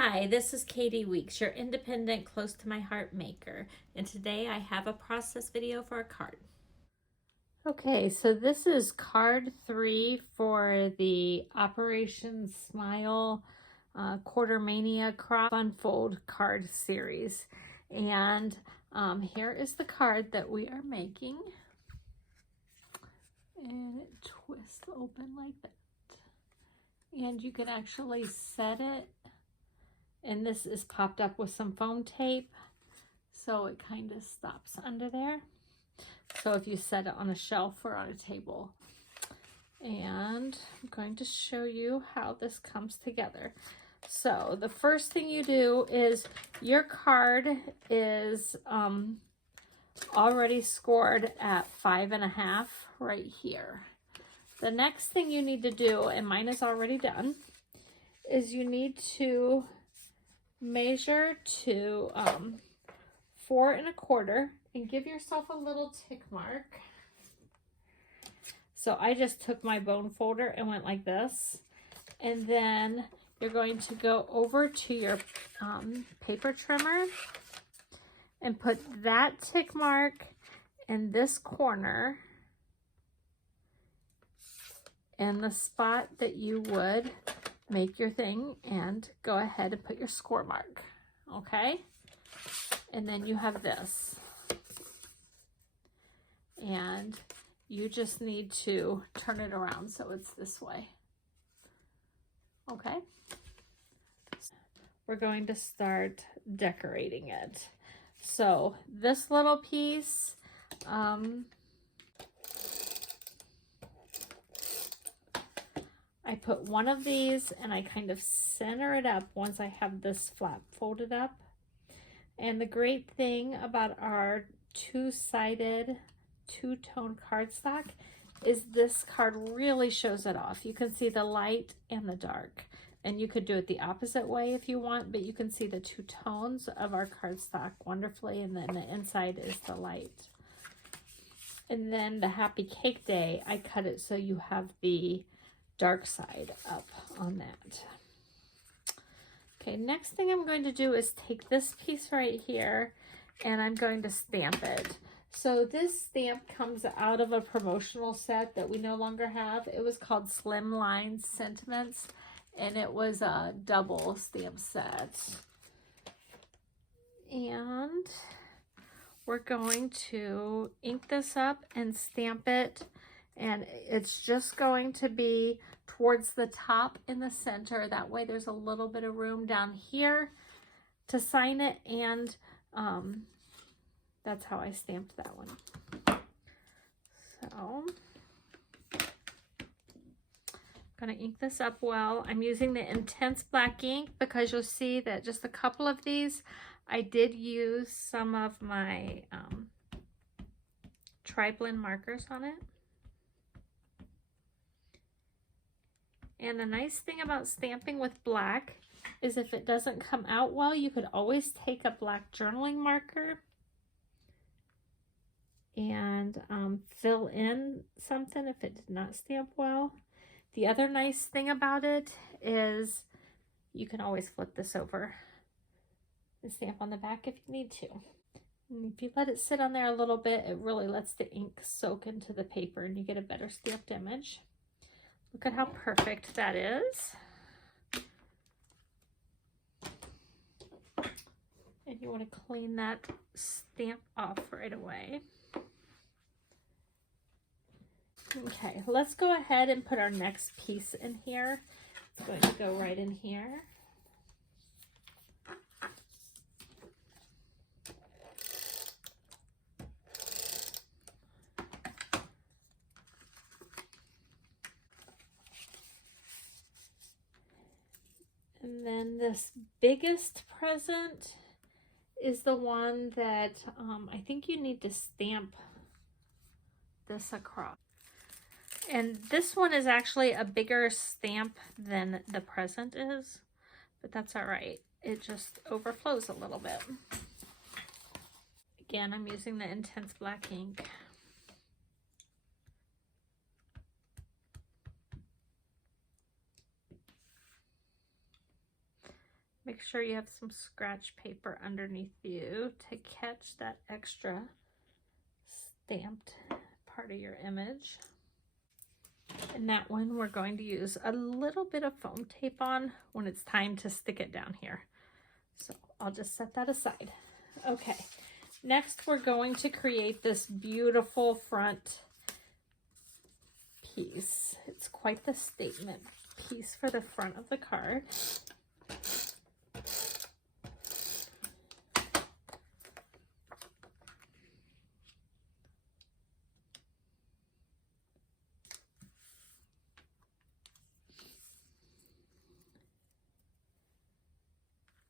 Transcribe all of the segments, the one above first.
Hi, this is Katie Weeks, your independent, close to my heart maker, and today I have a process video for a card. Okay, so this is card 3 for the Operation Smile Quartermania Crop Unfold card series. And here is the card that we are making. And it twists open like that. And you can actually set it. And this is popped up with some foam tape, so it kind of stops under there. So if you set it on a shelf or on a table. And I'm going to show you how this comes together. So the first thing you do is your card is already scored at 5.5 right here. The next thing you need to do, and mine is already done, is you need to measure to 4 1/4 and give yourself a little tick mark. So I just took my bone folder and went like this, and then you're going to go over to your paper trimmer and put that tick mark in this corner in the spot that you would make your thing, and go ahead and put your score mark, okay? And then you have this. And you just need to turn it around so it's this way, okay? We're going to start decorating it. So this little piece, I put one of these and I kind of center it up once I have this flap folded up. And the great thing about our two-sided, two-tone cardstock is this card really shows it off. You can see the light and the dark. And you could do it the opposite way if you want, but you can see the two tones of our cardstock wonderfully, and then the inside is the light. And then the Happy Cake Day, I cut it so you have the dark side up on that. Okay, next thing I'm going to do is take this piece right here and I'm going to stamp it. So this stamp comes out of a promotional set that we no longer have. It was called Slimline Sentiments, and it was a double stamp set. And we're going to ink this up and stamp it. And it's just going to be towards the top in the center. That way there's a little bit of room down here to sign it. And that's how I stamped that one. So I'm going to ink this up well. I'm using the intense black ink because you'll see that just a couple of these, I did use some of my TriBlend markers on it. And the nice thing about stamping with black is if it doesn't come out well, you could always take a black journaling marker and fill in something if it did not stamp well. The other nice thing about it is you can always flip this over and stamp on the back if you need to. And if you let it sit on there a little bit, it really lets the ink soak into the paper and you get a better stamped image. Look at how perfect that is. And you want to clean that stamp off right away. Okay, let's go ahead and put our next piece in here. It's going to go right in here. And then this biggest present is the one that I think you need to stamp this across. And this one is actually a bigger stamp than the present is, but that's all right. It just overflows a little bit. Again, I'm using the intense black ink. Make sure you have some scratch paper underneath you to catch that extra stamped part of your image. And that one we're going to use a little bit of foam tape on when it's time to stick it down here. So I'll just set that aside. Okay, next we're going to create this beautiful front piece. It's quite the statement piece for the front of the card.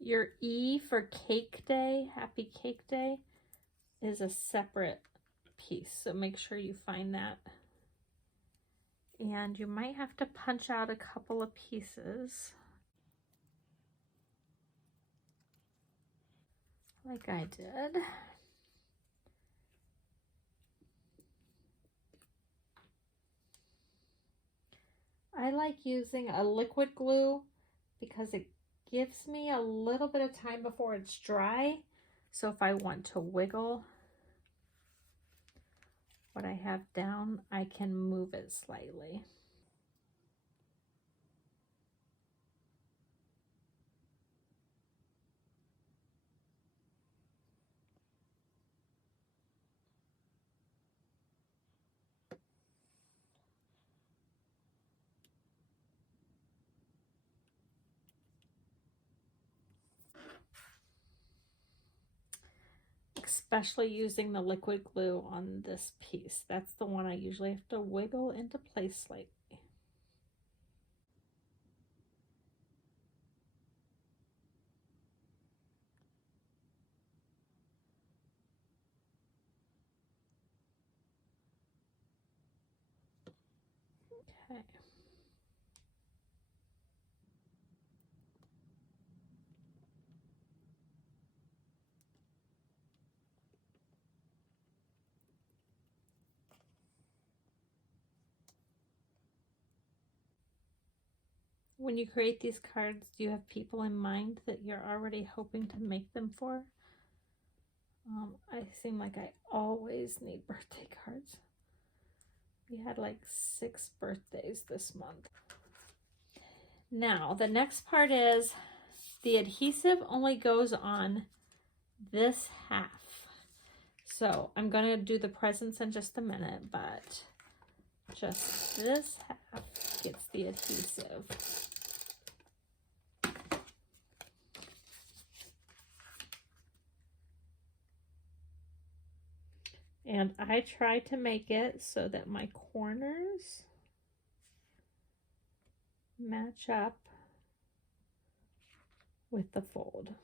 Your E for Cake Day, Happy Cake Day, is a separate piece, so make sure you find that. And you might have to punch out a couple of pieces, like I did. I like using a liquid glue because it gives me a little bit of time before it's dry. So if I want to wiggle what I have down, I can move it slightly. Especially using the liquid glue on this piece. That's the one I usually have to wiggle into place slightly. Okay. When you create these cards, do you have people in mind that you're already hoping to make them for? I seem like I always need birthday cards. We had like 6 birthdays this month. Now, the next part is the adhesive only goes on this half. So I'm going to do the presents in just a minute, but just this half gets the adhesive. And I try to make it so that my corners match up with the fold,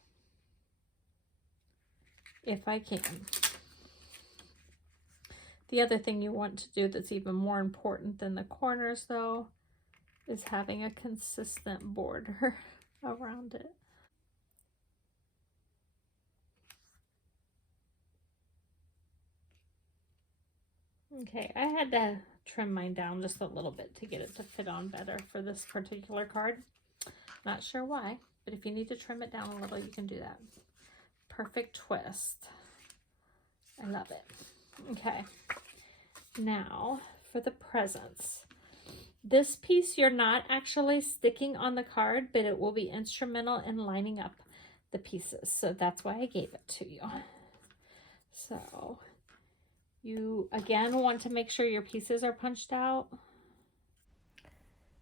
if I can. The other thing you want to do that's even more important than the corners, though, is having a consistent border around it. Okay, I had to trim mine down just a little bit to get it to fit on better for this particular card. Not sure why, but if you need to trim it down a little, you can do that. Perfect twist. I love it. Okay, now for the presents. This piece you're not actually sticking on the card, but it will be instrumental in lining up the pieces. So that's why I gave it to you. So you again want to make sure your pieces are punched out.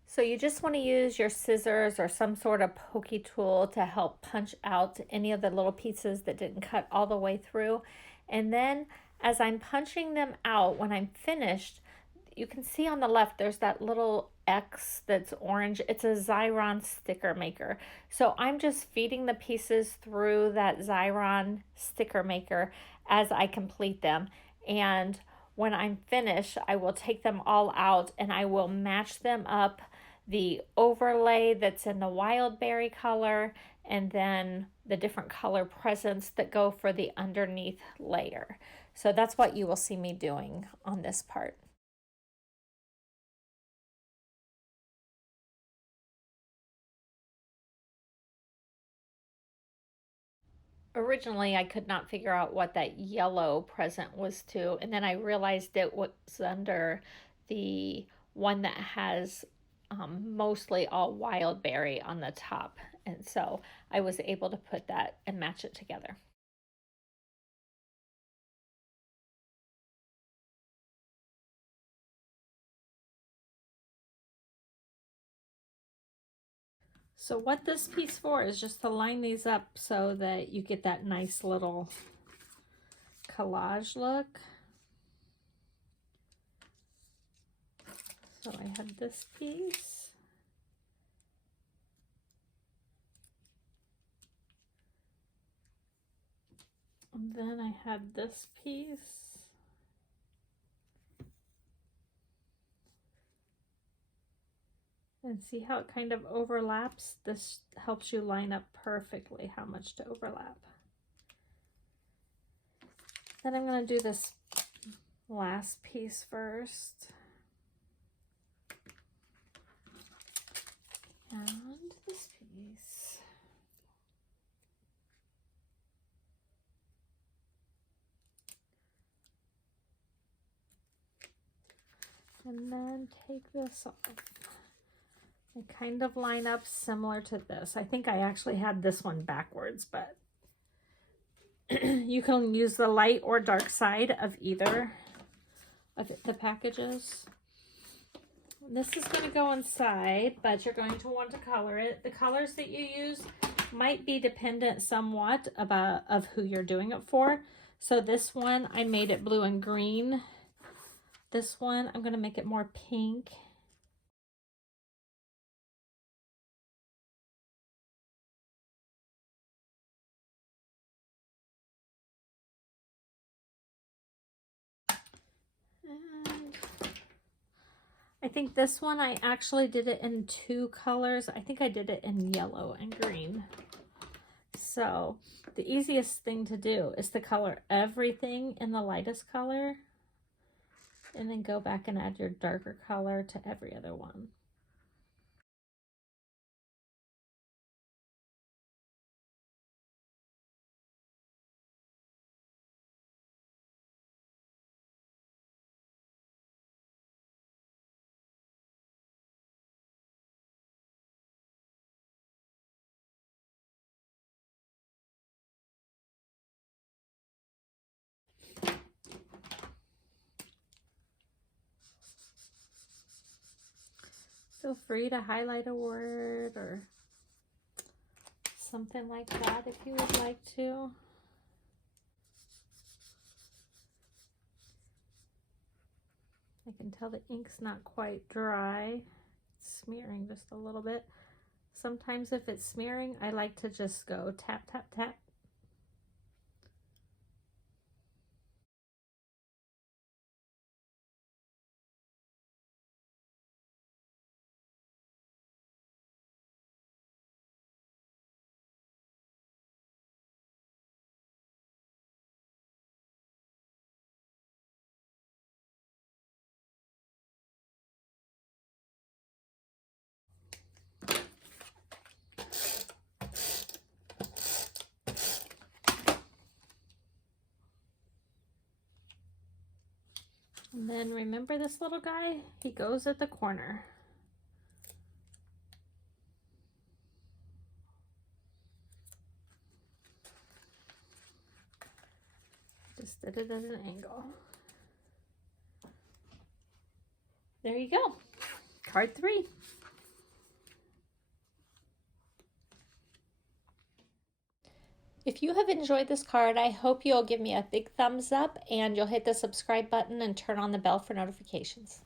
So you just want to use your scissors or some sort of pokey tool to help punch out any of the little pieces that didn't cut all the way through. And then as I'm punching them out, when I'm finished, you can see on the left there's that little X that's orange. It's a Xyron sticker maker. So I'm just feeding the pieces through that Xyron sticker maker as I complete them. And when I'm finished, I will take them all out and I will match them up, the overlay that's in the wild berry color and then the different color presents that go for the underneath layer. So that's what you will see me doing on this part. Originally I could not figure out what that yellow present was to, and then I realized it was under the one that has mostly all wild berry on the top, and so I was able to put that and match it together. So what this piece for is just to line these up so that you get that nice little collage look. So I had this piece. And then I had this piece. And see how it kind of overlaps? This helps you line up perfectly how much to overlap. Then I'm going to do this last piece first. And this piece. And then take this off. They kind of line up similar to this. I think I actually had this one backwards, but you can use the light or dark side of either of the packages. This is going to go inside, but you're going to want to color it. The colors that you use might be dependent somewhat of who you're doing it for. So this one, I made it blue and green. This one, I'm going to make it more pink. And I think this one, I actually did it in 2 colors. I think I did it in yellow and green. So the easiest thing to do is to color everything in the lightest color and then go back and add your darker color to every other one. Feel free to highlight a word or something like that if you would like to. I can tell the ink's not quite dry. It's smearing just a little bit. Sometimes if it's smearing, I like to just go tap, tap, tap. And then remember this little guy? He goes at the corner. Just did it at an angle. There you go. Card 3. If you have enjoyed this card, I hope you'll give me a big thumbs up and you'll hit the subscribe button and turn on the bell for notifications.